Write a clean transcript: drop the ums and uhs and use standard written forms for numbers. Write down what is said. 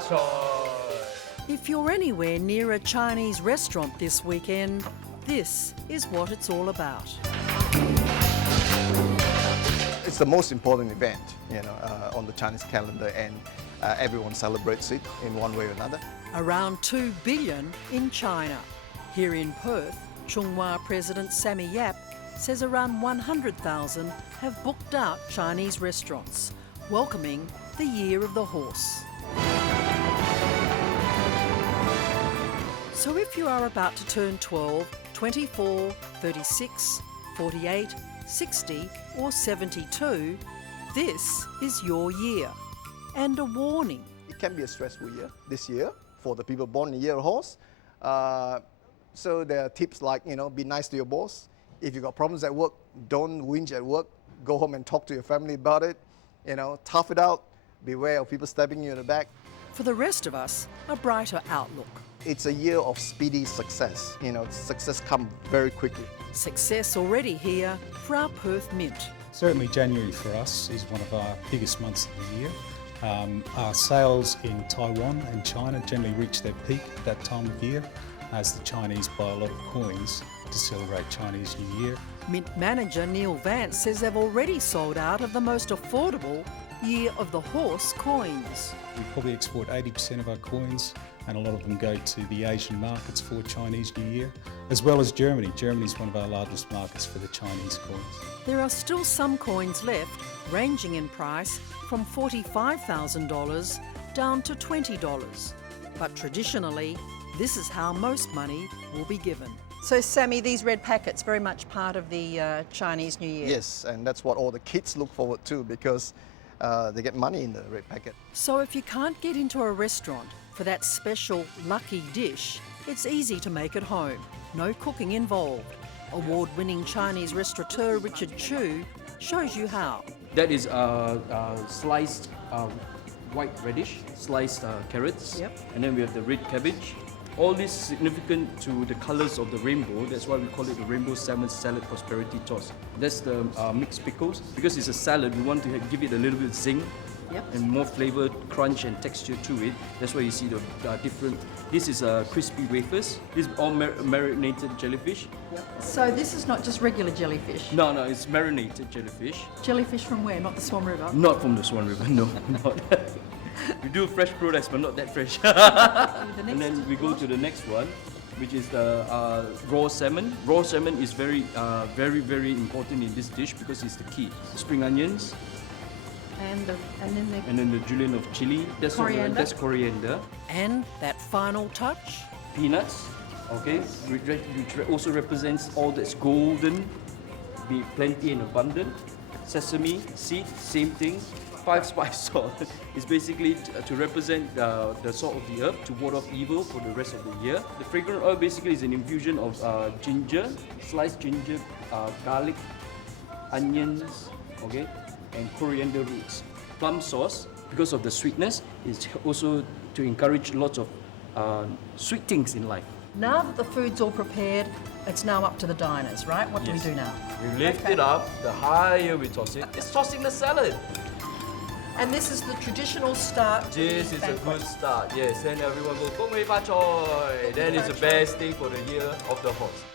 choy. If you're anywhere near a Chinese restaurant this weekend, this is what it's all about. It's the most important event, on the Chinese calendar, and everyone celebrates it in one way or another. Around 2 billion in China. Here in Perth, CNY President Sammy Yap says around 100,000 have booked out Chinese restaurants, welcoming the Year of the Horse. So if you are about to turn 12, 24, 36, 48, 60 or 72, this is your year. And a warning. It can be a stressful year this year for the people born in the Year of the Horse. So there are tips like, be nice to your boss. If you've got problems at work, don't whinge at work. Go home and talk to your family about it. Tough it out. Beware of people stabbing you in the back. For the rest of us, a brighter outlook. It's a year of speedy success. Success comes very quickly. Success already here for our Perth Mint. Certainly January for us is one of our biggest months of the year. Our sales in Taiwan and China generally reach their peak at that time of year as the Chinese buy a lot of coins to celebrate Chinese New Year. Mint manager Neil Vance says they've already sold out of the most affordable Year of the Horse coins. We probably export 80% of our coins, and a lot of them go to the Asian markets for Chinese New Year, as well as Germany. Germany is one of our largest markets for the Chinese coins. There are still some coins left, ranging in price from $45,000 down to $20. But traditionally, this is how most money will be given. So Sammy, these red packets, very much part of the Chinese New Year. Yes, and that's what all the kids look forward to, because they get money in the red packet. So if you can't get into a restaurant for that special lucky dish, it's easy to make at home. No cooking involved. Award-winning Chinese restaurateur Richard Chu shows you how. That is sliced white radish, sliced carrots, Yep. and then we have the red cabbage. All this is significant to the colors of the rainbow. That's why we call it the rainbow salmon salad prosperity toss. That's the mixed pickles. Because it's a salad, we want to give it a little bit of zing. Yep. And more flavor, crunch and texture to it. That's why you see the different. This is crispy wafers. This is all marinated jellyfish. So this is not just regular jellyfish. No, it's marinated jellyfish. Jellyfish from where? Not the Swan River? Not from the Swan River, no, not. We do fresh products, but not that fresh. And then we go to the next one, which is the raw salmon. Raw salmon is very, very important in this dish because it's the key. Spring onions. And then the julienne of chili. That's Coriander. That's coriander. And that final touch? Peanuts, okay, which also represents all that's golden, be plenty and abundant. Sesame seed, same thing. 5-spice salt is basically to represent the salt of the earth to ward off evil for the rest of the year. The fragrant oil basically is an infusion of ginger, sliced ginger, garlic, onions, okay, and coriander roots. Plum sauce, because of the sweetness, is also to encourage lots of sweet things in life. Now that the food's all prepared, it's now up to the diners, right? What do we do now? We lift it up, the higher we toss it, it's tossing the salad. And this is the traditional start. This is a good start, yes. Then everyone go, 恭喜發財. Then it's the best day for the Year of the Horse.